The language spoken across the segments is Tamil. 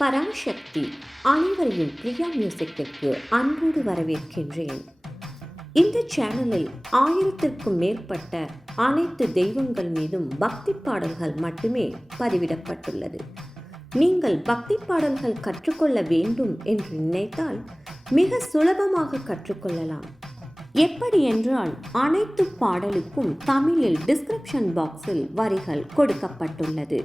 பராசக்தி அனைவரையும் பிரியா மியூசிக்கிற்கு அன்போடு வரவேற்கின்றேன். இந்த சேனலில் 1000க்கும் மேற்பட்ட அனைத்து தெய்வங்கள் மீதும் பக்தி பாடல்கள் மட்டுமே பதிவிடப்பட்டுள்ளது. நீங்கள் பக்தி பாடல்கள் கற்றுக்கொள்ள வேண்டும் என்று நினைத்தால் மிக சுலபமாக கற்றுக்கொள்ளலாம். எப்படி என்றால், அனைத்து பாடலுக்கும் தமிழில் டிஸ்கிரிப்ஷன் பாக்ஸில் வரிகள் கொடுக்கப்பட்டுள்ளது.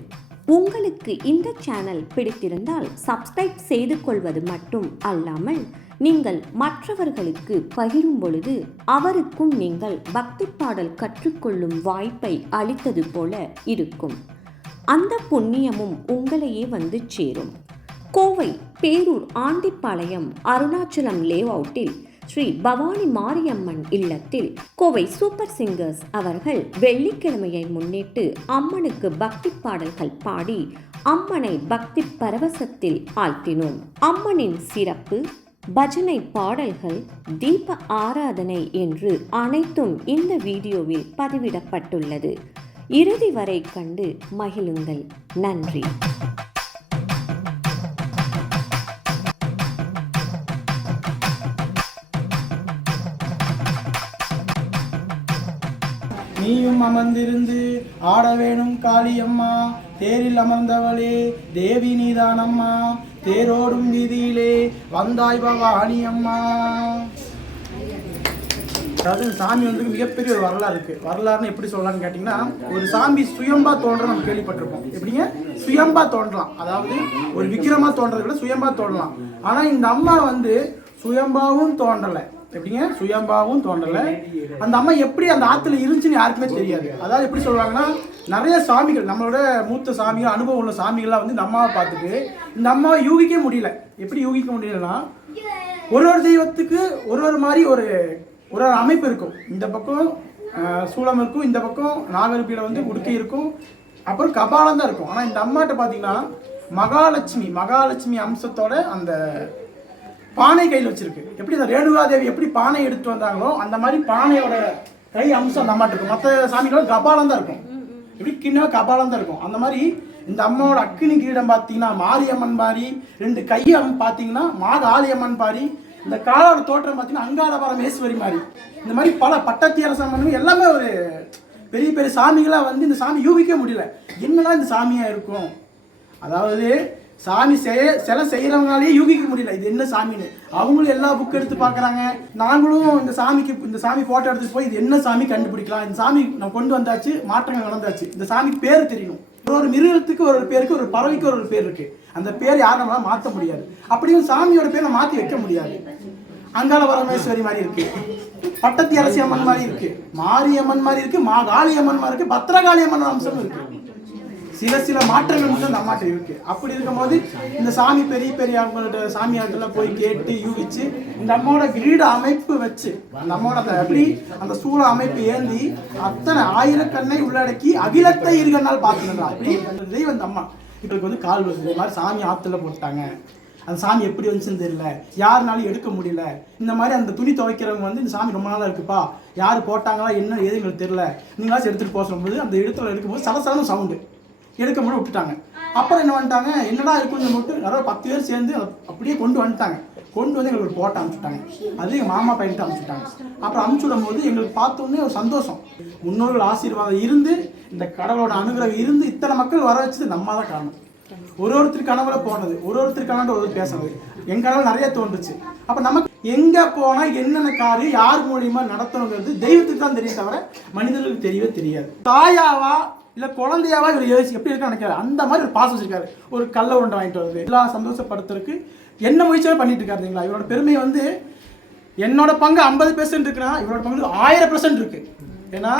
உங்களுக்கு இந்த சேனல் பிடித்திருந்தால் சப்ஸ்கிரைப் செய்து கொள்வது மட்டும் அல்லாமல், நீங்கள் மற்றவர்களுக்கு பகிரும் பொழுது அவருக்கும் நீங்கள் பக்தி பாடல் கற்றுக்கொள்ளும் வாய்ப்பை அளித்தது போல இருக்கும். அந்த புண்ணியமும் உங்களையே வந்து சேரும். கோவை பேரூர் ஆண்டிப்பாளையம் அருணாச்சலம் லேஅவுட்டில் ஸ்ரீ பவானி மாரியம்மன் இல்லத்தில் கோவை சூப்பர் சிங்கர்ஸ் அவர்கள் வெள்ளிக்கிழமையை முன்னிட்டு அம்மனுக்கு பக்தி பாடல்கள் பாடி அம்மனை பக்தி பரவசத்தில் ஆழ்த்தினோம். அம்மனின் சிறப்பு, பஜனை பாடல்கள், தீப ஆராதனை என்று அனைத்தும் இந்த வீடியோவில் பதிவிடப்பட்டுள்ளது. இறுதி வரை கண்டு மகிழுங்கள். நன்றி. நீயும் அமர்ந்திருந்து ஆட வேணும் காளியம்மா, தேரில் அமர்ந்தவளே தேவி நீதானம்மா, தேரோடும் வீதியிலே வந்தாய் பவானி அம்மா. அதாவது சாமி வந்து மிகப்பெரிய ஒரு வரலாறு இருக்குது. வரலாறுன்னு எப்படி சொல்லலாம்னு கேட்டிங்கன்னா, ஒரு சாமி சுயம்பா தோன்ற நம்ம கேள்விப்பட்டிருப்போம். எப்படிங்க சுயம்பா தோன்றலாம், அதாவது ஒரு விக்கிரமாக தோன்றதை விட சுயம்பா தோன்றலாம். ஆனால் இந்த அம்மா வந்து சுயம்பாவும் தோன்றலை. எப்படிங்க சுயம்பாவும் தோன்றலை. அந்த அம்மா எப்படி அந்த ஆற்றுல இருந்துச்சுன்னு யாருக்குமே தெரியாது. அதாவது எப்படி சொல்லுவாங்கன்னா, நிறைய சாமிகள், நம்மளோட மூத்த சாமிகள், அனுபவம் உள்ள சாமிகள்லாம் வந்து இந்த அம்மாவை பார்த்துட்டு இந்த அம்மாவை யூகிக்க முடியல. எப்படி யூகிக்க முடியலன்னா, ஒரு ஒரு தெய்வத்துக்கு ஒரு மாதிரி ஒரு அமைப்பு இருக்கும். இந்த பக்கம் சூளம் இருக்கும், இந்த பக்கம் நாகர்பீடம் வந்து உடுக்கை இருக்கும், அப்புறம் கபாலம் தான் இருக்கும். ஆனால் இந்த அம்மாட்ட பார்த்தீங்கன்னா மகாலட்சுமி அம்சத்தோட அந்த பானை கையில் வச்சிருக்கு. எப்படி இந்த ரேணுகாதேவி எப்படி பானை எடுத்து வந்தாங்களோ அந்த மாதிரி பானையோட கை அம்சம் அந்த அம்மாட்ட இருக்கும். மற்ற சாமிகளோட கபாலம் தான் இருக்கும், எப்படி கிண்ண கபாலம் தான் இருக்கும். அந்த மாதிரி இந்த அம்மாவோட அக்கினி கிரீடம் பார்த்தீங்கன்னா மாரியம்மன் பாரி, 2 கையம் பார்த்தீங்கன்னா மாகாளியம்மன் பாரி, இந்த காலோட தோற்றம் பார்த்தீங்கன்னா அங்காள பரமேஸ்வரி மாதிரி, இந்த மாதிரி பல பட்டத்தியரசம் எல்லாமே ஒரு பெரிய பெரிய சாமிகளாக வந்து இந்த சாமி யூகிக்க முடியல. என்னன்னா இந்த சாமியாக இருக்கும். அதாவது சாமி சிலை செய்கிறவங்களாலே யூகிக்க முடியல இது என்ன சாமின்னு. அவங்களும் எல்லா புக் எடுத்து பார்க்குறாங்க. நாங்களும் இந்த சாமி ஃபோட்டோ எடுத்துட்டு போய் இது என்ன சாமி கண்டுபிடிக்கலாம். இந்த சாமி நம்ம கொண்டு வந்தாச்சு, மாற்றங்கள் நடந்தாச்சு. இந்த சாமிக்கு பேர் தெரியணும். ஒரு மிருகத்துக்கு ஒரு பேருக்கு, ஒரு பறவைக்கு ஒரு பேர் இருக்கு. அந்த பேர் யாரும் நம்மளால மாற்ற முடியாது. அப்படியும் சாமியோட பேரை மாற்றி வைக்க முடியாது. அங்காள பரமேஸ்வரி மாதிரி இருக்கு, பட்டத்தி அரசி அம்மன் மாதிரி இருக்கு, மாரியம்மன் மாதிரி இருக்கு, மாகாளியம்மன் மாதிரி இருக்கு, பத்திரகாளியம்மன் அம்சம் இருக்கு. சில மாற்றங்கள் வந்து அந்த அம்மாட்ட இருக்கு. அப்படி இருக்கும்போது இந்த சாமி பெரிய அவங்கள்ட்ட சாமியார்கிட்ட போய் கேட்டு யூகிச்சு இந்த அம்மாவோட கிரீட அமைப்பு வச்சு அந்த அம்மாவோட எப்படி அந்த சூழ அமைப்பு ஏந்தி அத்தனை ஆயிரக்கண்ணை உள்ளடக்கி அகிலத்தை இருகனால் பார்த்துருந்தா. அப்படி தெய்வம் அந்த அம்மா இப்போ வந்து கால் வருது. இந்த மாதிரி சாமி ஆற்றுல போட்டாங்க, அந்த சாமி எப்படி வந்துச்சுன்னு தெரியல, யாருனாலும் எடுக்க முடியல. இந்த மாதிரி அந்த துணி துவைக்கிறவங்க வந்து இந்த சாமி ரொம்ப நாளாக இருக்குப்பா, யார் போட்டாங்களா என்ன ஏது எங்களுக்கு தெரியல, நீங்களாச்சும் எடுத்துகிட்டு போக சொல்லும்போது அந்த இடத்துல எடுக்கும்போது சலசலன்னு சவுண்டு எடுக்க மட்டும் விட்டுட்டாங்க. அப்புறம் என்ன பண்ணிட்டாங்க, என்னடா இருக்குன்னு மட்டும் நிறைய 10 பேர் சேர்ந்து அப்படியே கொண்டு வந்துட்டாங்க. கொண்டு வந்து எங்களுக்கு ஒரு போட்டோ அனுப்பிச்சுட்டாங்க. அது எங்கள் மாமா பையன்ட்டு அனுப்பிச்சுட்டாங்க. அப்புறம் அனுப்பிச்சு விடும்போது எங்களுக்கு பார்த்தோன்னே ஒரு சந்தோஷம். முன்னோர்கள் ஆசீர்வாதம் இருந்து, இந்த கடவுளோட அனுகிரகம் இருந்து இத்தனை மக்கள் வர வச்சது நம்ம தான் காரணம். ஒருத்தர் கனவுல போனது, ஒருத்தர் கனவுல ஒரு பேசுறது, என் கனவு நிறைய தோன்றுச்சு. அப்போ நமக்கு எங்கே போனால் என்னென்ன காரியம் யார் மூலியமாக நடத்தணுங்கிறது தெய்வத்துக்கு தான் தெரியும், தவிர மனிதர்களுக்கு தெரியவே தெரியாது. தாயாவா இல்லை குழந்தையாவா இவர் யோசிச்சு எப்படி இருக்க நினைக்கிறாரு, அந்த மாதிரி ஒரு பாசம் வச்சிருக்காரு. ஒரு கல்ல உருண்டை வாங்கிட்டு வருது, எல்லாம் சந்தோஷப்படுத்துறதுக்கு என்ன முயற்சியாக பண்ணிட்டு இருக்காருங்களா. இவரோட பெருமை வந்து என்னோட பங்கு 50% இருக்குன்னா இவரோட பங்கு 1000% இருக்கு. ஏன்னா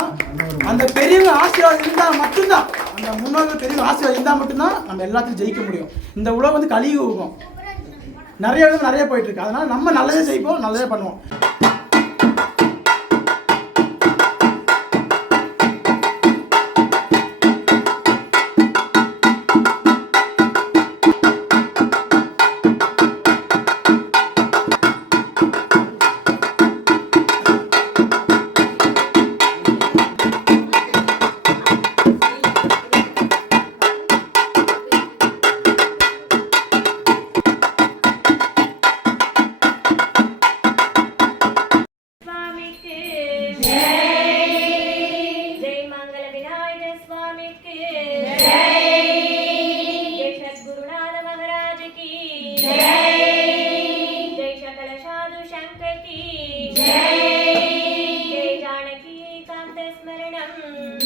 அந்த பெரியவங்க ஆசீர்வாதம் இருந்தால் மட்டும்தான், அந்த முன்னோர்கள் பெரியவங்க ஆசீர்வாதம் இருந்தால் மட்டும்தான் நம்ம எல்லாத்தையும் ஜெயிக்க முடியும். இந்த உலகம் வந்து கலியுகம், நிறைய போயிட்டு இருக்கு. அதனால நம்ம நல்லதே செய்வோம், நல்லதே பண்ணுவோம்.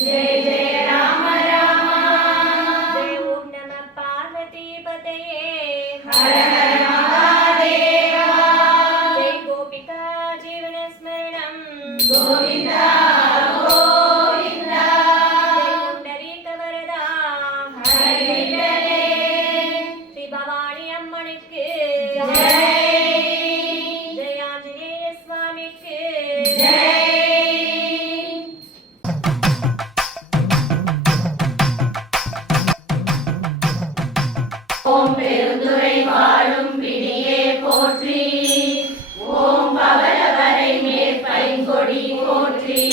जय जय राम राम। जय ओम नमः पार्वती पतये हर हर महादेव। जय गोपिका जीवन स्मरणं गोविंदा गोविंदा। जय पुंडरीक वरदा हरि विठ्ठले। श्री भवानी अम्मनुक्कु जय। जय आंजनेय स्वामिक्कु जय। ஓம் பெருந்துரை வாழும் பிடியே போற்றி, ஓம் பவளவரை மேற்பைங்கொடி போற்றி,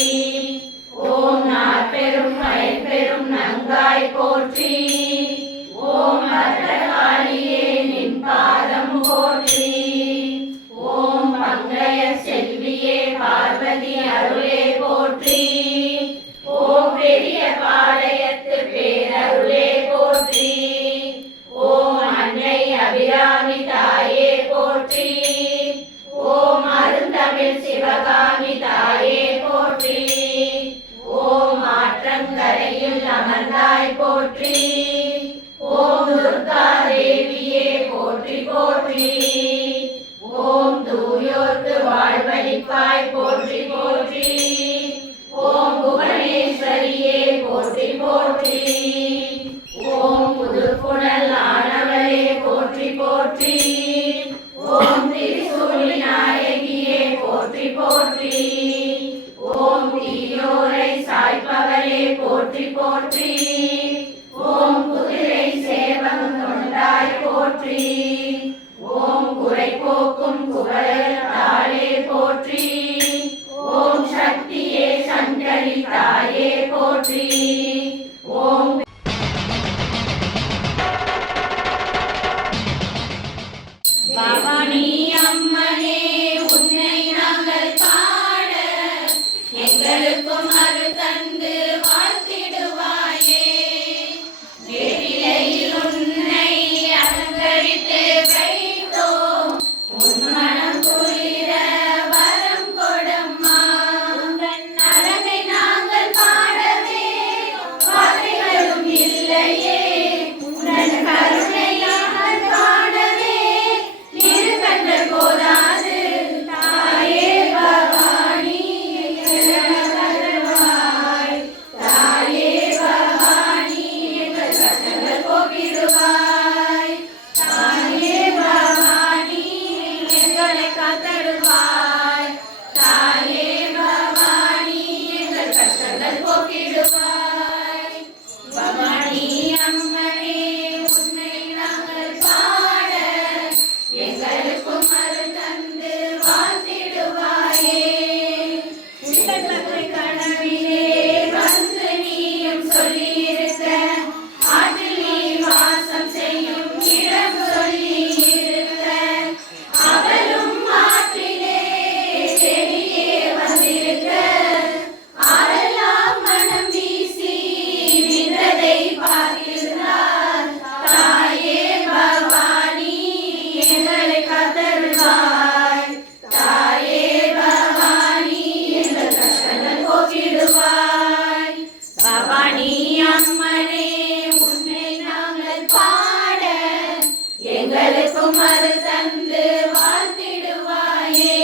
ஓம் நாற்பெரும் பயன்பெரும் நங்காய் போற்றி, ஓம் பத்ரகாளியே நின் பாதம் போற்றி, ஓம் மங்கைய செல்வியே பார்வதி அருளே போற்றி, ஓம் பெரிய பாளையத்து பேரருளே போற்றி, ஓம் அன்னை அபிராமி தாயே போற்றி, ஓம் அருந்தமிழ் சிவகாமி தாயே போற்றி, ஓம் ஆற்றங்கரையில் அமர்ந்தாய் போற்றி, ஓம் துர்கா தேவியே போற்றி போற்றி, ஓம் தூயோர்க்கு வாழ்வளிப்பாய் போற்றி போற்றி, ஓம் புவனேஸ்வரியே போற்றி போற்றி, ஓம் புதுப்புணல் ஆனவளே போற்றி போற்றி, ஓம் திரிசூலி நாயகியே போற்றி போற்றி, ஓம் தீயோரை சாய்ப்பவளே போற்றி போற்றி, ஓம் குதிரை சேவம் கொண்டாய் போற்றி, ஓம் குறை போக்கும் குவளைத்தாளே போற்றி, ஓம் சக்தியே சங்கரி தாயே போற்றி, ஓம் பவானி அம்மனே உன்னை நாங்கள் பாட எங்களுக்கும் அருள் தந்து வாழ்த்திடுவாயே. வேப்பிலையில் உன்னை அலங்கரித்து வைத்தோம், உன் மனம் குளிர வரம் கொடம்மா. உந்தன் அழகை நாங்கள் பாடவே வார்த்தைகளும் இல்லையே, உந்தன் கருணை நாங்கள் காணவே கண்கள் போதாது. தாயே பவானி எங்கள் கருள்வாய், தாயே பவானி எங்கள் கஷ்டங்கள் போக்கிடுவாய், தாயே பவானி எங்களை காத்தருள்வாய், தாயே பவானி எங்கள் கஷ்டங்கள் போக்கிடுவாய். பவானி அம்மனே உன்னை நாங்கள் பாட எங்களுக்கும் அருள் தந்து வாழ்த்திடுவாயே. உங்கள் கதை கனவிலே வந்து நீயும் சொல்லியிருக்க, ஆற்றில் நீ வாசம் செய்யும் இடம் சொல்லியிருக்க, அவளும் ஆற்றிலே செடியே வந்திருக்க, ஆரெல்லாம் மனம் வீசி நின்றதை பார்த்திருந்தார். தாயே பவானி எங்களை காத்தருள்வாய், தாயே பவானி எங்கள் கஷ்டங்கள் போக்கிடுவாய். பவானி அம்மனே உன்னை நாங்கள் பாட எங்களுக்கும் அருள் தந்து வாழ்த்திடுவாயே.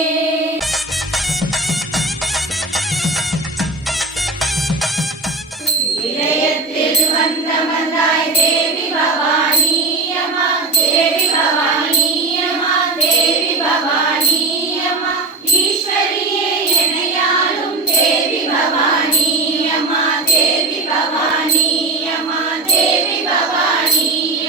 இதயத்தில் வந்தமர்ந்தாய் தேவி பவானி அம்மா, தேவி பவானி அம்மா, தேவி பவானி அம்மா, ஈஸ்வரியே எனையாளும் தேவி பவானி அம்மா, தேவி பவானி அம்மா, தேவி பவானி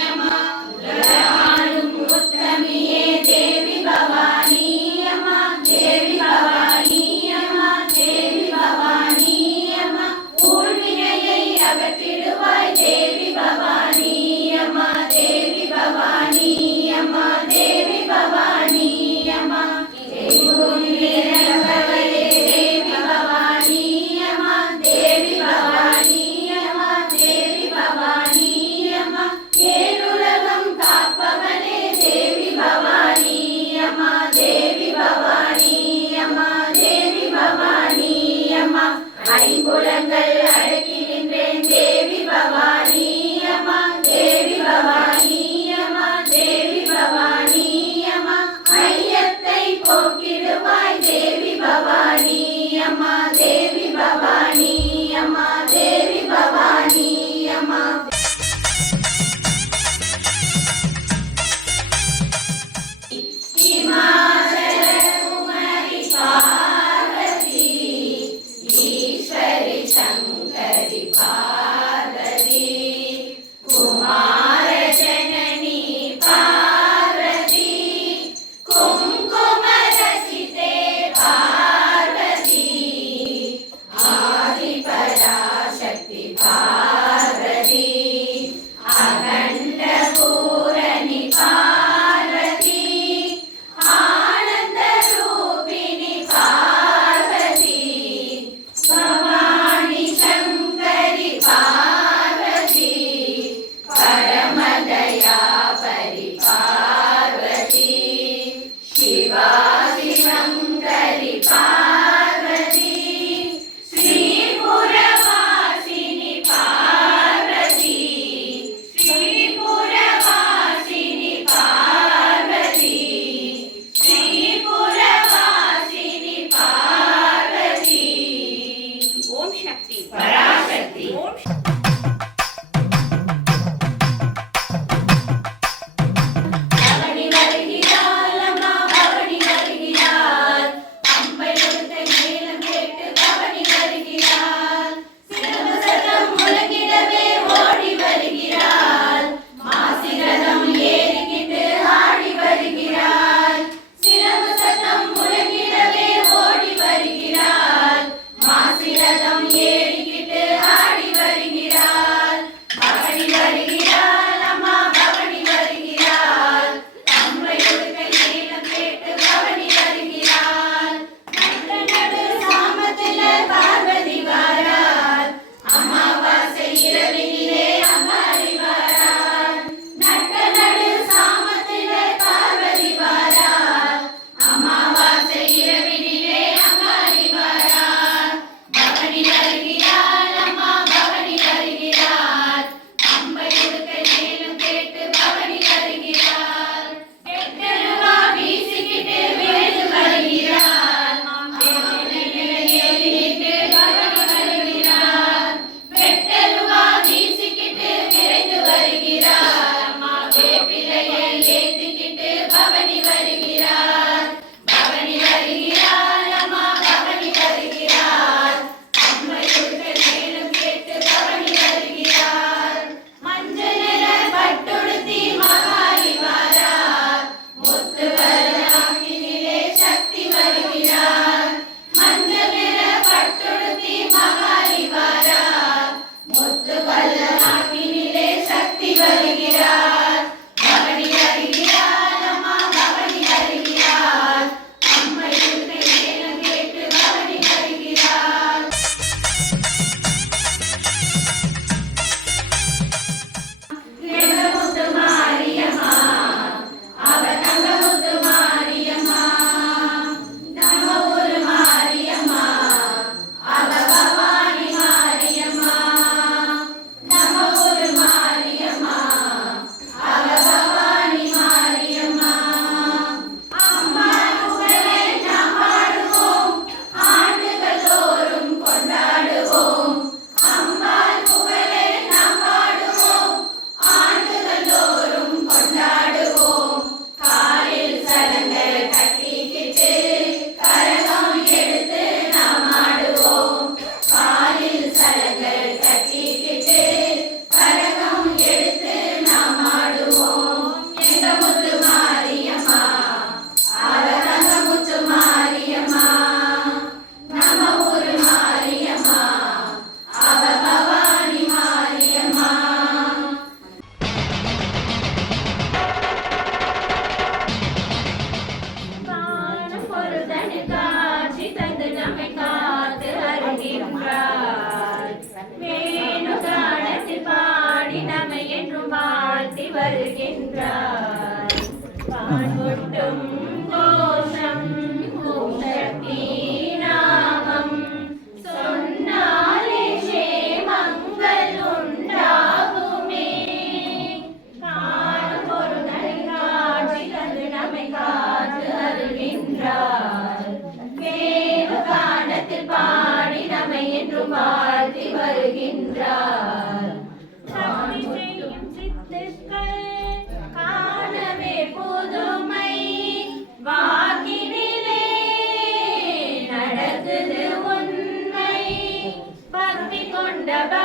அம்மா, உலகாளும் உத்தமியே தேவி பவானி அம்மா, தேவி பவானி அம்மா, தேவி பவானி அம்மா, ஊழ்வினையை அகற்றிடுவாய் தேவி பவானி அம்மா, தேவி பவானி அம்மா, தேவி பவானி அம்மா, தேவூரிலே நிலவரவே தேவி பவானி அம்மா, தேவி பவானி அம்மா, தேவி பவானி அம்மா, ஏழுலகம் காப்பவனே தேவி பவானி அம்மா, தேவி பவானி அம்மா, தேவி பவானி அம்மா, ஐம்புலங்கள் அடக்கி शङ्करि पार्वती कुमार जननी पार्वती कुङ्कुमरसिते पार्वती आदिपराशक्ति पार्वती अखण्डपूरणि पार्वती आनन्दरूपिणि पार्वती भवानी शङ्करि पार्वती परमदया परि पार्वती शिवाजि शङ्करि पार्वती श्रीपुरवासिनि पार्वती श्रीपुरवासिनि पार्वती श्रीपुरवासिनि पार्वती ओम शक्ति पराशक्ति ओम பவனி வருகிறாள் அம்மா பவனி வருகிறாள் அம்பை கொடுத்த மேளம் கேட்டு பவனி வருகிறாள் சிலம்பு சத்தம் முழங்கிடவே ஓடி வருகிறாள் மாசிரதம் ஏறிக்கிட்டு ஆடி வருகிறாள் சிலம்பு சத்தம் முழங்கிடவே ஓடி வருகிறாள் மாசிரதம் ஏறிக்கிட்டு ஆடி வருகிறாள்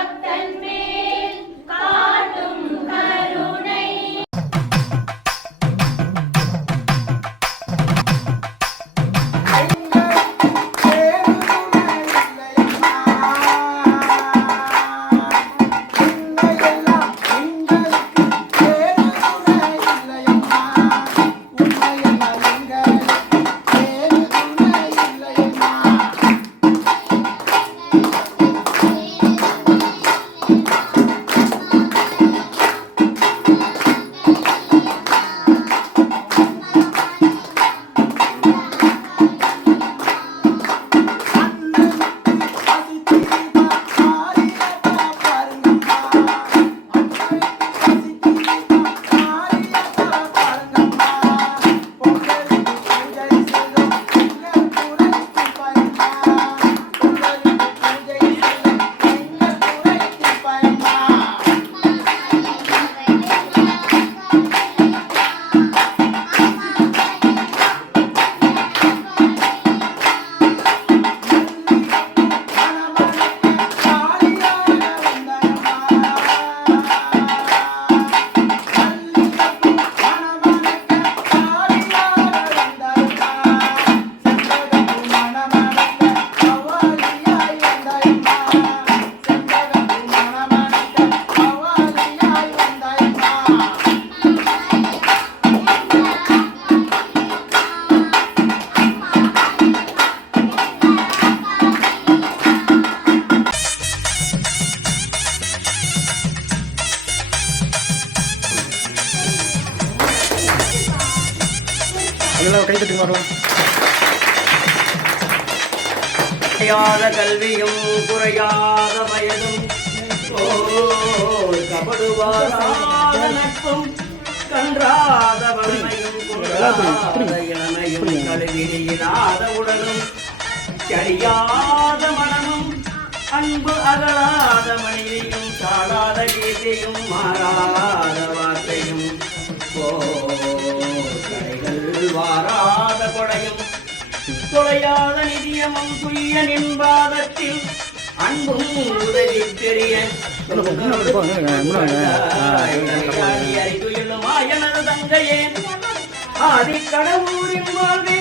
பக்தன் மேல் காட்டும் கருணை. அதெல்லாம் கை தட்டி வரலாம். குறையாத கல்வியும் குறையாத வயதும் கபடுவாராத நட்பும் கன்றாத வலிமையும் குறையாத இளமையும் கழுவிடாத உடலும் சரியாத மனமும் அன்பு அகலாத மனைவியும் சாடாத கீர்த்தியும் மாறாத வார்த்தையும் கடைகள் வாராத கொடையும் தொலையாத நிதியமும் துய்ய நின்பாதத்தில் அன்பும் உதவி பெரிய எனது தங்கையே ஆதி கடவுரின் வாழ்வே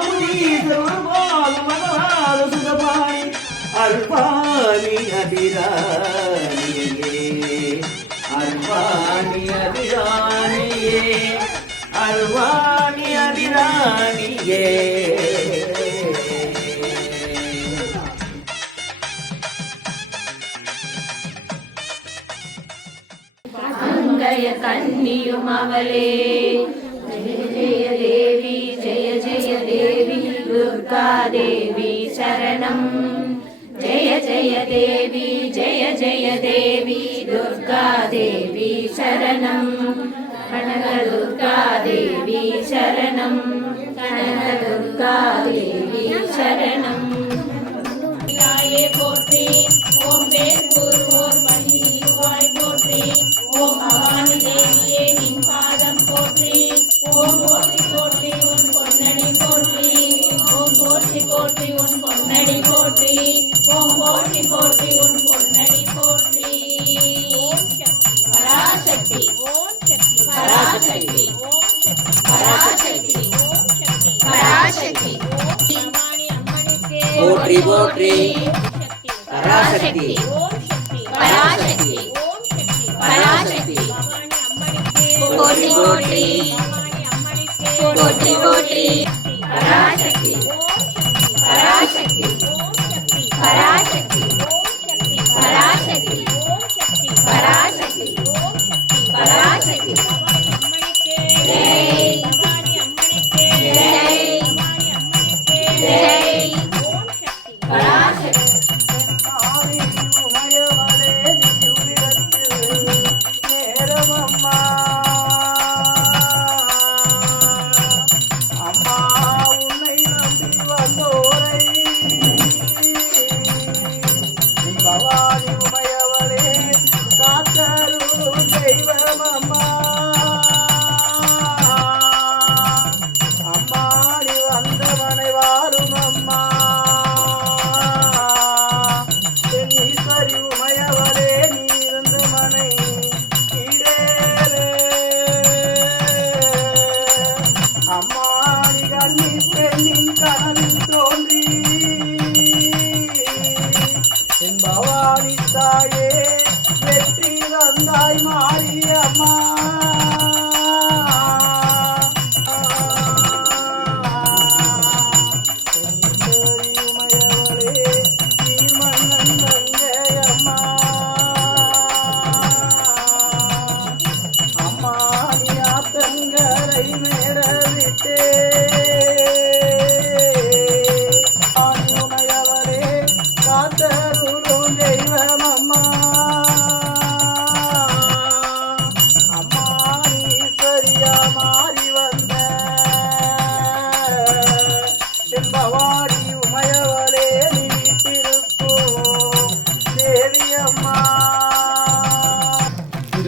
அமுதீசமகாத சுகபாணி அல்பாணி அபிராணியே அல்பாணி அபிராணியே அல்வாணி அபிராணியே. அங்கய கன்னியும் அவளே ஜெய ஜெய தேவி ஜெய ஜெய தேவி துர்கா தேவி சரணம். ஜெய ஜெய தேவி ஜெய ஜெய தேவி துர்கா தேவி சரணம். கனக துர்கா தேவி சரணம். கனக துர்கா தேவி சரணம். தாயே போற்றி ஓம் வேற்பூர் ஓர் பணிவாய் போற்றி. ஓம் பவானி தேவியே நின் பாதம் போற்றி. ஓம் போற்றி போற்றி உன் பொன்னடி போற்றி. ஓம் போற்றி போற்றி உன் பொன்னடி போற்றி. ஓம் போற்றி போற்றி உன் பொன்னடி போற்றி. பராசக்தி பராசக்தி பராசக்தி பராசக்தி போற்றி போற்றி பராசக்தி பராசக்தி பராசக்தி போற்றி போற்றி போற்றி போற்றி பராசக்தி பராசக்தி பராசக்தி பராசக்தி பராசக்தி பராசக்தி ஜெய் ஜெய் ஜெய் பராசக்தி. பவானி உமையவளே காத்தருளும் தெய்வம் அம்மா. அம்மா நீ வந்தவனை வாரும் அம்மா. என் ஈஸ்வரி உமையவளே பவானி தாயே வெற்றி வந்தாய் மாரியம்மா.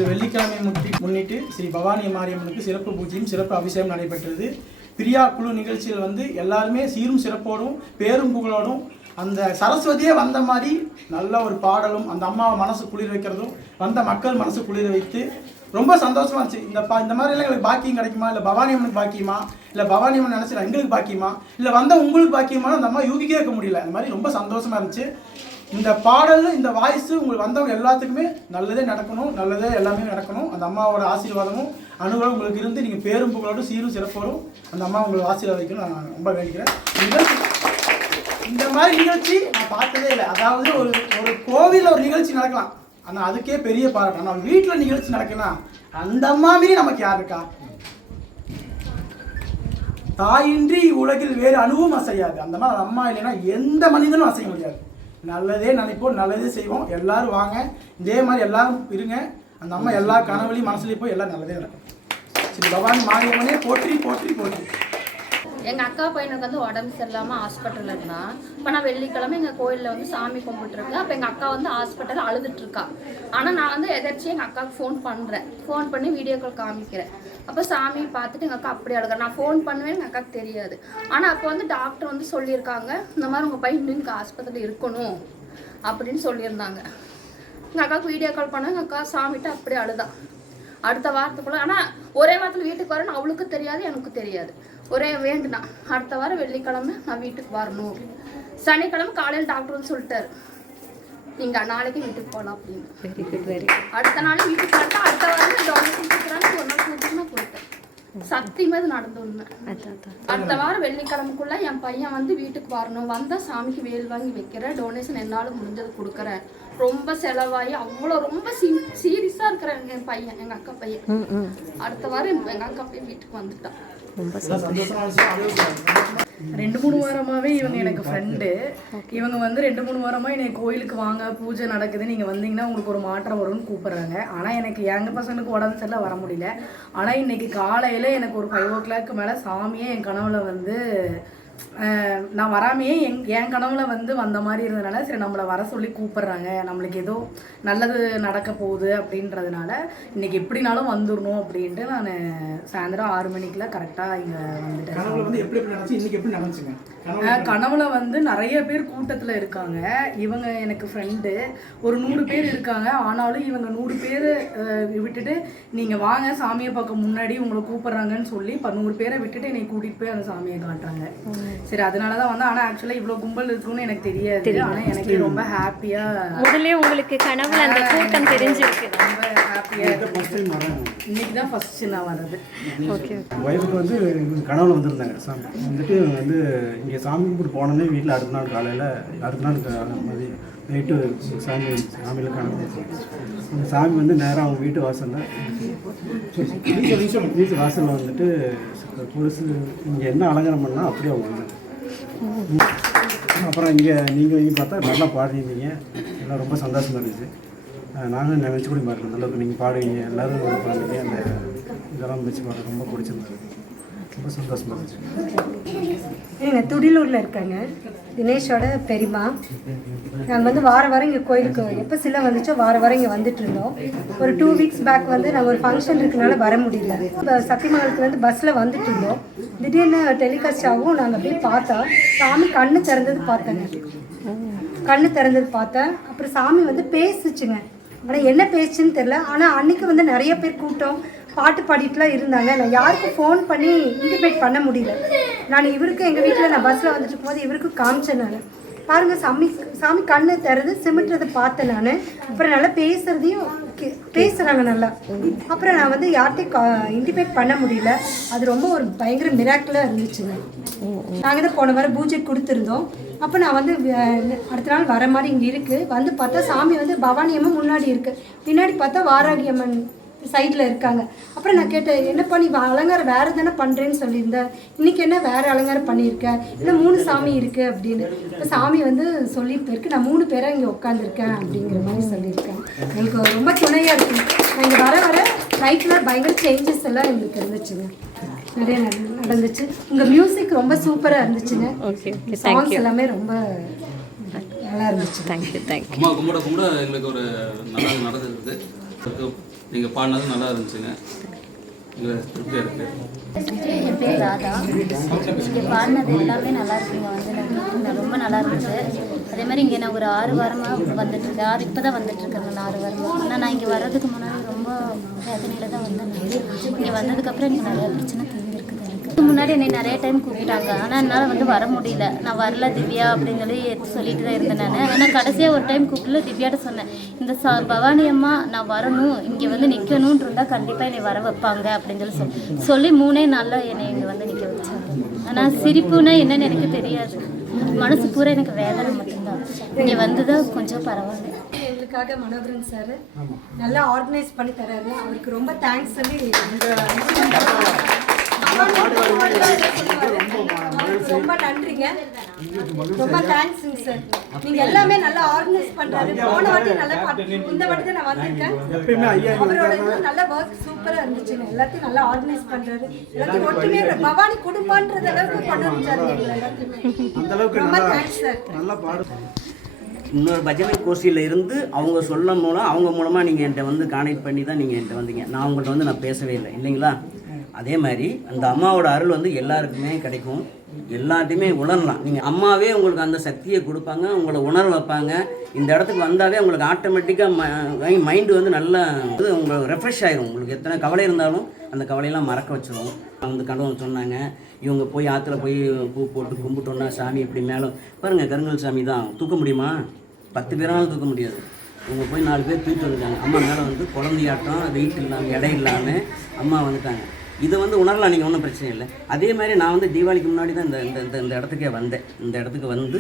வெள்ளிக்கிழமை முன்னிட்டு ஸ்ரீ பவானி மாரியம்மனுக்கு சிறப்பு பூஜையும் சிறப்பு அபிஷேகம் நடைபெற்றது. பிரியா குழு நிகழ்ச்சியில் வந்து எல்லாருமே சீரும் சிறப்போடும் பேரும் புகழோடும் அந்த சரஸ்வதியே வந்த மாதிரி நல்ல ஒரு பாடலும் அந்த அம்மாவை மனசு குளிர வைக்கிறதும் வந்த மக்கள் மனசு குளிர வைத்து ரொம்ப சந்தோஷமா இருந்துச்சு. இந்த மாதிரிலாம் எங்களுக்கு பாக்கியம் கிடைக்குமா, இல்லை பவானி அம்மனுக்கு பாக்கியமா, இல்லை பவானி அம்மன் நினச்சி எங்களுக்கு பாக்கியமா, இல்லை வந்த உங்களுக்கு பாக்கியமான அந்த அம்மா யூகிக்கே இருக்க முடியல. அந்த மாதிரி ரொம்ப சந்தோஷமா இருந்துச்சு. இந்த பாடல் இந்த வாய்ஸ் உங்களுக்கு வந்தவங்க எல்லாத்துக்குமே நல்லதே நடக்கணும், நல்லதே எல்லாமே நடக்கணும். அந்த அம்மாவோட ஆசீர்வாதமும் அனுபவம் உங்களுக்கு இருந்து நீங்கள் பேரும் புகழோடும் சீரும் சிறப்போடும் அந்த அம்மா உங்களுக்கு ஆசீர்வாதிக்கணும் நான் ரொம்ப வேண்டிக்கிறேன். இந்த மாதிரி நிகழ்ச்சி நான் பார்த்ததே இல்லை. அதாவது ஒரு கோவிலில் ஒரு நிகழ்ச்சி நடக்கலாம், ஆனால் அதுக்கே பெரிய பாராட்டு. ஆனால் வீட்டில் நிகழ்ச்சி நடக்கலாம், அந்த அம்மா மாரி நமக்கு யார் இருக்கா? தாயின்றி உலகில் வேறு அணுவும் அசையாது. அந்த மாதிரி அம்மா இல்லைன்னா எந்த மனிதனும் அசைய முடியாது. நல்லதே நினைப்போம், நல்லதே செய்வோம். எல்லாரும் வாங்க, இதே மாதிரி எல்லாரும் இருங்க. அந்த அம்மா எல்லா கனவுலையும் மனசுலேயும் போய் எல்லாம் நல்லதே நடக்கும். ஸ்ரீ பவானி மாரியம்மனே போற்றி போற்றி போற்றி. எங்கள் அக்கா பையனுக்கு வந்து உடம்பு சரியில்லாமல் ஹாஸ்பிட்டலில் இருந்தான். இப்போ நான் வெள்ளிக்கிழமை எங்கள் கோயிலில் வந்து சாமி கும்பிட்டுருக்கேன். அப்போ எங்கள் அக்கா வந்து ஹாஸ்பிட்டலில் அழுதுட்டுருக்கா. ஆனால் நான் வந்து எதாச்சும் எங்கள் அக்காவுக்கு ஃபோன் பண்ணி வீடியோ கால் காமிக்கிறேன். அப்போ சாமி பார்த்துட்டு எங்கள் அக்கா அப்படி அழுகிறேன். நான் ஃபோன் பண்ணுவேன், எங்கள் அக்காவுக்கு தெரியாது. ஆனால் அப்போ வந்து டாக்டர் வந்து சொல்லியிருக்காங்க, இந்த மாதிரி உங்கள் பையன் இன்னும் ஹாஸ்பிட்டலில் இருக்கணும் அப்படின்னு சொல்லியிருந்தாங்க. எங்கள் அக்காவுக்கு வீடியோ கால் பண்ணால் எங்கள் அக்கா சாமிட்டு அப்படியே அழுதான். அடுத்த வாரத்துக்குள்ள, ஆனால் ஒரே வாரத்தில் வீட்டுக்கு வரேன்னு அவளுக்கு தெரியாது, எனக்கு தெரியாது. ஒரே வேண்டுனா அடுத்த வாரம் வெள்ளிக்கிழமை நான் வீட்டுக்கு வரணும் அப்படின்னு. சனிக்கிழமை காலையில் டாக்டர் வந்து சொல்லிட்டாரு, நீங்கள் நாளைக்கு வீட்டுக்கு போகலாம் அப்படின்னு. Very good very good. அடுத்த நாள் வீட்டுக்கு வரட்டா, அடுத்த வாரம் டொனேஷன் கொடுக்குறான்னு ஒரு நாள் கொடுத்துட்டு கொடுத்தேன். சத்தியமாக இது நடந்து உண்மை. அடுத்த வாரம் வெள்ளிக்கிழமைக்குள்ள என் பையன் வந்து வீட்டுக்கு வரணும், வந்தால் சாமிக்கு வேல் வாங்கி வைக்கிறேன், டொனேஷன் என்னால் முடிஞ்சது கொடுக்குறேன். ரொம்ப செலவாகி அவ்வளோ ரொம்ப சீரியஸாக இருக்கிறேன் என் பையன், எங்கள் அக்கா பையன். அடுத்த வாரம் எங்கள் அக்கா பையன் வீட்டுக்கு வந்துட்டான். ரொம்ப சந்தோஷம். 2-3 வாரமாகவே இவங்க எனக்கு ஃப்ரெண்டு. இவங்க வந்து 2-3 வாரமாக என்னை கோயிலுக்கு வாங்க, பூஜை நடக்குது, நீங்கள் வந்தீங்கன்னா உங்களுக்கு ஒரு மாற்றம் வரும்னு கூப்பிட்றாங்க. ஆனால் எனக்கு எங்கள் பசங்களுக்கு உடம்பு சரியில்லை, வர முடியல. ஆனால் இன்றைக்கி காலையில் எனக்கு ஒரு 5 o'clock மேலே சாமியே என் கனவுல வந்து நான் வராமையே என் கனவுல வந்து வந்த மாதிரி இருந்ததுனால சரி நம்மளை வர சொல்லி கூப்பிட்றாங்க, நம்மளுக்கு ஏதோ நல்லது நடக்க போகுது அப்படின்றதுனால இன்றைக்கி எப்படினாலும் வந்துடணும் அப்படின்ட்டு நான் சாயந்தரம் 6 மணிக்கெலாம் கரெக்டாக இங்கே வந்துட்டேன். கனவுல வந்து நிறைய பேர் கூட்டத்தில் இருக்காங்க. இவங்க எனக்கு ஃப்ரெண்டு ஒரு 100 பேர் இருக்காங்க. ஆனாலும் இவங்க 100 பேர் விட்டுட்டு நீங்கள் வாங்க சாமியை பார்க்க முன்னாடி உங்களை கூப்பிட்றாங்கன்னு சொல்லி 100 பேரை விட்டுட்டு என்னை கூட்டிகிட்டு போய் அந்த சாமியை காட்டுறாங்க. சரி அதனால தான் வந்து, ஆனால் ஆக்சுவலாக இவ்வளோ கும்பல் இருக்குன்னு எனக்கு தெரியாது. ஆனால் எனக்கு ரொம்ப ஹாப்பியாக முதல்ல உங்களுக்கு கனவுல அந்த கூட்டம் தெரிஞ்சிருக்கு. ரொம்ப ஹாப்பியாக இன்னைக்கு தான் ஃபஸ்ட்டு நான் வர்றது. ஓகே. ஒய்ஃபுக்கு வந்து கனவுல வந்திருந்தாங்க சாமி வந்துட்டு வந்து இங்கே சாமி கும்பிட்டு போனோன்னே வீட்டில் அடுத்த நாள் காலையில் அடுத்த நாள் மதியம் நைட்டு சாமியில் காண அந்த சாமி வந்து நேராக அவங்க வீட்டு வாசலில் வீட்டு வாசலில் வந்துட்டு புதுசு இங்கே என்ன அலங்காரம் பண்ணால் அப்படியே அவங்க வந்தாங்க. அப்புறம் நீங்கள் பார்த்தா நல்லா பாடுறீங்க, எல்லாம் ரொம்ப சந்தோஷமாக இருந்துச்சு. நாங்களும் நினச்சி கூட பாருங்க நல்லது நீங்கள் பாடுவீங்க, எல்லோரும் ஒரு பாடுவீங்க, அந்த இதெல்லாம் வச்சு பாருங்க ரொம்ப பிடிச்சிருந்தது, ரொம்ப சந்தோஷமாக இருந்துச்சு. எங்கள் துடிலூரில் இருக்காங்க, தினேஷோட பெரியம்மா. நாங்கள் வந்து வாரம் இங்கே கோயிலுக்கு எப்போ சிலை வந்துச்சோ வாரம் இங்கே வந்துட்டு இருந்தோம். ஒரு 2 weeks பேக் வந்து நாங்கள் ஒரு ஃபங்க்ஷன் இருக்கனால வர முடியல. சத்தியமங்கலத்துக்கு வந்து பஸ்ஸில் வந்துட்டு இருந்தோம். திடீர்னு டெலிகாஸ்ட் ஆகும். நாங்கள் அப்படியே பார்த்தா சாமி கண்ணு திறந்தது பார்த்தேன். அப்புறம் சாமி வந்து பேசுச்சுங்க. ஆனால் என்ன பேசுச்சுன்னு தெரில. ஆனால் அன்றைக்கி வந்து நிறைய பேர் கூட்டம் பாட்டு பாடிட்டுலாம் இருந்தாங்க. நான் யாருக்கும் ஃபோன் பண்ணி இன்டிமேட் பண்ண முடியல. நான் இவருக்கு எங்கள் வீட்டில் நான் பஸ்ஸில் வந்துட்டு இருக்கும்போது இவருக்கு காமிச்சேன். நான் பாருங்கள் சாமி கண்ணை திறந்து சிமிட்டுறதை பார்த்தேன் நான். அப்புறம் நல்லா பேசுகிறதையும் பேசுகிறாங்க நல்லா. அப்புறம் நான் வந்து யார்கிட்டையும் இன்டிமேட் பண்ண முடியல. அது ரொம்ப ஒரு பயங்கர மிராக்கிளாக இருந்துச்சுங்க. நாங்கள் தான் போன வாரம் பூஜை கொடுத்துருந்தோம். அப்போ நான் வந்து அடுத்த நாள் வர மாதிரி இங்கே இருக்குது. வந்து பார்த்தா சாமி வந்து பவானி அம்மன் முன்னாடி இருக்குது, பின்னாடி பார்த்தா வாராகி அம்மன் சைடில் இருக்காங்க. அப்புறம் நான் கேட்டேன், என்னப்பா நீ அலங்காரம் வேறு தானே பண்ணுறேன்னு சொல்லியிருந்தேன், இன்றைக்கி என்ன வேறு அலங்காரம் பண்ணியிருக்கேன், இல்லை 3 சாமி இருக்குது அப்படின்னு. இப்போ சாமி வந்து சொல்லிட்டு போயிருக்கு, நான் 3 பேராக இங்கே உட்காந்துருக்கேன் அப்படிங்கிற மாதிரி சொல்லியிருக்கேன். எங்களுக்கு ரொம்ப துணையாக இருக்குது. நான் இங்கே வர லைஃப்பில் பயங்கர சேஞ்சஸ் எல்லாம் எங்களுக்கு இருந்துச்சுங்க, நிறைய நடந்துச்சு. உங்கள் மியூசிக் ரொம்ப சூப்பராக இருந்துச்சுங்க. சாங்ஸ் எல்லாமே ரொம்ப நல்லா இருந்துச்சு. தேங்க்யூ. அம்மா கும்பிட எங்களுக்கு ஒரு நல்லா நடந்துருக்குது. நீங்கள் பாடினது நல்லா இருந்துச்சுங்க, எங்களுக்கு திருப்தியாக இருக்குது. என் பேர் ராதா. இங்கே பாடினது எல்லாமே நல்லா இருக்குங்க, வந்து ரொம்ப நல்லா இருந்துச்சு. அதே மாதிரி இங்கே நான் ஒரு 6 வாரமாக வந்துட்டுருக்கேன். இப்போ தான் வந்துட்டுருக்கேன் நான் 6 வாரமாக. ஆனால் நான் இங்கே வர்றதுக்கு முன்னாடி ரொம்ப வேதனையில் தான் வந்தேன். இங்கே வந்ததுக்கப்புறம் எனக்கு நிறையா பிரச்சனை தெரிஞ்சிருக்குது. எனக்கு முன்னாடி என்னை நிறைய டைம் கூப்பிட்டாங்க, ஆனால் என்னால் வந்து வர முடியல. நான் வரல திவ்யா அப்படின்னு சொல்லிட்டு தான் இருந்தேன் நான். ஆனால் கடைசியாக ஒரு டைம் கூப்பிடல திவ்யாட்ட சொன்னேன், இந்த பவானி அம்மா நான் வரணும், இங்கே வந்து நிற்கணும்னு இருந்தால் கண்டிப்பாக என்னை வர வைப்பாங்க அப்படின்னு சொல்லி 3 நாளில் என்னை இங்கே வந்து நிற்க வச்சாங்க. ஆனால் சிரிப்புன்னா என்னன்னு எனக்கு தெரியாது, மனசு பூரா எனக்கு வேதனை மட்டும்தான். இங்கே வந்து தான் கொஞ்சம் பரவாயில்ல. எங்களுக்காக மனோகரன் சார் நல்லா ஆர்கனைஸ் பண்ணி தராரு, அவருக்கு ரொம்ப தேங்க்ஸ் சொல்லி ரொம்ப நன்றிங்க. ரொம்ப தேங்க்ஸுங்க சார். நீங்க எல்லாமே நல்லா ஆர்கனைஸ் பண்றாரு. போன வாட்டி நல்லா இந்த வாட்டி தான் நான் வந்திருக்கேன். அவரோட நல்ல ஒர்க் சூப்பரா இருந்துச்சுங்க. எல்லாத்தையும் நல்லா ஆர்கனைஸ் பண்றாரு. எல்லாத்தையும் ஒற்றுமையா பவானி குடும்பம்ன்றது அளவுக்கு கொண்டு வந்துட்டாரு எல்லாத்தையும். ரொம்ப தேங்க்ஸ் சார். நல்லா பாடு. இன்னொரு பஜனை கோஷ்டியில் இருந்து அவங்க சொல்லும் மூலம் அவங்க மூலமாக நீங்கள் என்கிட்ட வந்து கான்டெக்ட் பண்ணி தான் நீங்கள் என்கிட்ட வந்தீங்க. நான் உங்கள்கிட்ட வந்து நான் பேசவே இல்லை இல்லைங்களா. அதே மாதிரி அந்த அம்மாவோட அருள் வந்து எல்லாருக்குமே கிடைக்கும், எல்லாத்தையுமே உணரலாம். நீங்கள் அம்மாவே உங்களுக்கு அந்த சக்தியை கொடுப்பாங்க, உங்களை உணர வைப்பாங்க. இந்த இடத்துக்கு வந்தாவே உங்களுக்கு ஆட்டோமேட்டிக்காக மைண்டு வந்து நல்லா உங்களுக்கு ரெஃப்ரெஷ் ஆகிடும். உங்களுக்கு எத்தனை கவலை இருந்தாலும் அந்த கவலையெல்லாம் மறக்க வச்சிடும். வந்து கண்டவங்க சொன்னாங்க, இவங்க போய் ஆற்றுல போய் பூ போட்டு கும்பிட்டோன்னா சாமி இப்படி மேலே பாருங்கள், கருங்கல் சாமி தான் தூக்க முடியுமா? 10 பேராலும் தூக்க முடியாது. இவங்க போய் 4 பேர் தூக்கிட்டு வந்துட்டாங்க. அம்மா மேலே வந்து குழந்தையாட்டம் வெயிட் இல்லாமல் எடை இல்லாமல் அம்மா வந்துட்டாங்க. இதை வந்து உணரலாம், நீங்கள் ஒன்றும் பிரச்சனை இல்லை. அதே மாதிரி நான் வந்து தீபாவளிக்கு முன்னாடி தான் இந்த இடத்துக்கே வந்தேன். இந்த இடத்துக்கு வந்து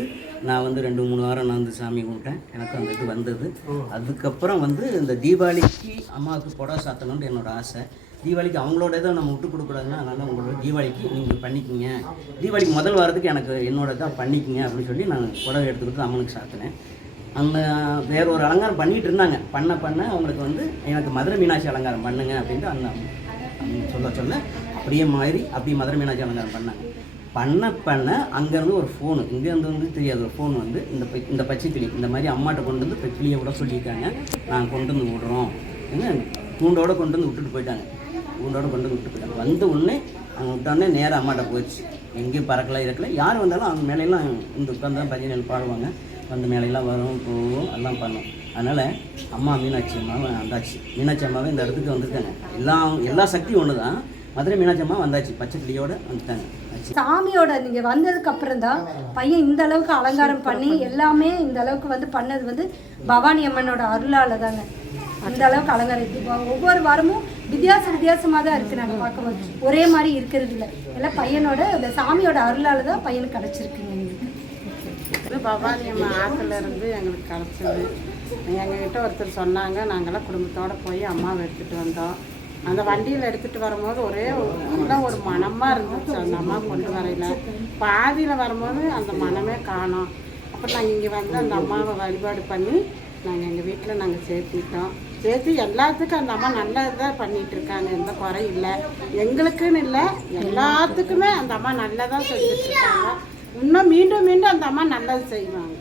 நான் வந்து 2-3 வாரம் நான் வந்து சாமி கும்பிட்டேன். எனக்கு அந்த இது வந்தது. அதுக்கப்புறம் வந்து இந்த தீபாவளிக்கு அம்மாவுக்கு புடவை சாத்தணும்னு என்னோடய ஆசை. தீபாவளிக்கு அவங்களோட இதை நம்ம விட்டு கொடுக்கூடாதுன்னா, அதனால் உங்களோட தீபாவளிக்கு நீங்கள் பண்ணிக்கிங்க, தீபாவளிக்கு முதல் வாரத்துக்கு எனக்கு என்னோட தான் பண்ணிக்கிங்க அப்படின்னு சொல்லி நான் புடவை எடுத்துக்கிட்டு அம்மனுக்கு சாத்தினேன். அந்த வேற ஒரு அலங்காரம் பண்ணிகிட்டு இருந்தாங்க. பண்ண அவங்களுக்கு வந்து எனக்கு மதுரை மீனாட்சி அலங்காரம் பண்ணுங்க அப்படின்ட்டு அந்த சொல்ல அப்படியே மதுரை மீனாட்சி அலங்காரம் பண்ண அங்கேருந்து ஒரு ஃபோனு, இங்கேருந்து வந்து தெரியாத ஒரு ஃபோன் வந்து இந்த பச்சை கிளி இந்த மாதிரி அம்மாட்ட கொண்டு வந்து கிளியை விட சொல்லியிருக்காங்க, நாங்கள் கொண்டு வந்து விடுறோம் என்ன கூண்டோடு கொண்டு வந்து விட்டுட்டு போயிட்டாங்க. வந்த உடனே அவங்க விட்டோடனே நேராக அம்மாட்ட போயிடுச்சு. எங்கேயும் பறக்கலாம் இருக்கல, யார் வந்தாலும் அவங்க மேலையெல்லாம் இந்த உட்காந்து தான் பஜனைகள் பாடுவாங்க. வந்து மேலையெல்லாம் வரும் போவோம் எல்லாம் பண்ணோம். அதனால் அம்மா மீனாட்சி அம்மாவை வந்தாச்சு. மீனாட்சி அம்மாவை இந்த இடத்துக்கு வந்திருக்காங்க. எல்லா சக்தியும் ஒன்று தான். மதுரை மீனாட்சி அம்மா வந்தாச்சு, பச்சை கிளியோடு வந்துட்டாங்க. சாமியோட நீங்கள் வந்ததுக்கு அப்புறம் தான் பையன் இந்த அளவுக்கு அலங்காரம் பண்ணி எல்லாமே இந்த அளவுக்கு வந்து பண்ணது வந்து பவானி அம்மனோட அருளால் தாங்க. அந்த அளவுக்கு அலங்காரம் ஒவ்வொரு வாரமும் வித்தியாசமாக தான் இருக்குது. நாங்கள் பார்க்கும்போது ஒரே மாதிரி இருக்கிறது இல்லை. எல்லாம் பையனோட இந்த சாமியோட அருளால் தான் பையனுக்கு கிடச்சிருக்குங்க. எங்களுக்கு பவானி அம்மா ஆற்றுல இருந்து எங்களுக்கு கிடச்சிது. எங்ககிட்ட ஒருத்தர் சொன்னாங்க, நாங்கள்லாம் குடும்பத்தோடு போய் அம்மாவை எடுத்துகிட்டு வந்தோம். அந்த வண்டியில் எடுத்துகிட்டு வரும்போது ஒரு மனமாக இருந்துச்சு. அந்த அம்மா கொண்டு வரையில் பாதியில் வரும்போது அந்த மனமே காணோம். அப்புறம் நாங்கள் இங்கே வந்து அந்த அம்மாவை வழிபாடு பண்ணி நாங்கள் எங்கள் வீட்டில் நாங்கள் சேர்த்து எல்லாத்துக்கும் அந்த அம்மா நல்லதாக பண்ணிகிட்டு இருக்காங்க. எந்த குறை இல்லை, எங்களுக்குன்னு இல்லை, எல்லாத்துக்குமே அந்த அம்மா நல்லதாக செஞ்சுட்டு இருக்காங்க. இன்னும் மீண்டும் அந்த அம்மா நல்லது செய்வாங்க.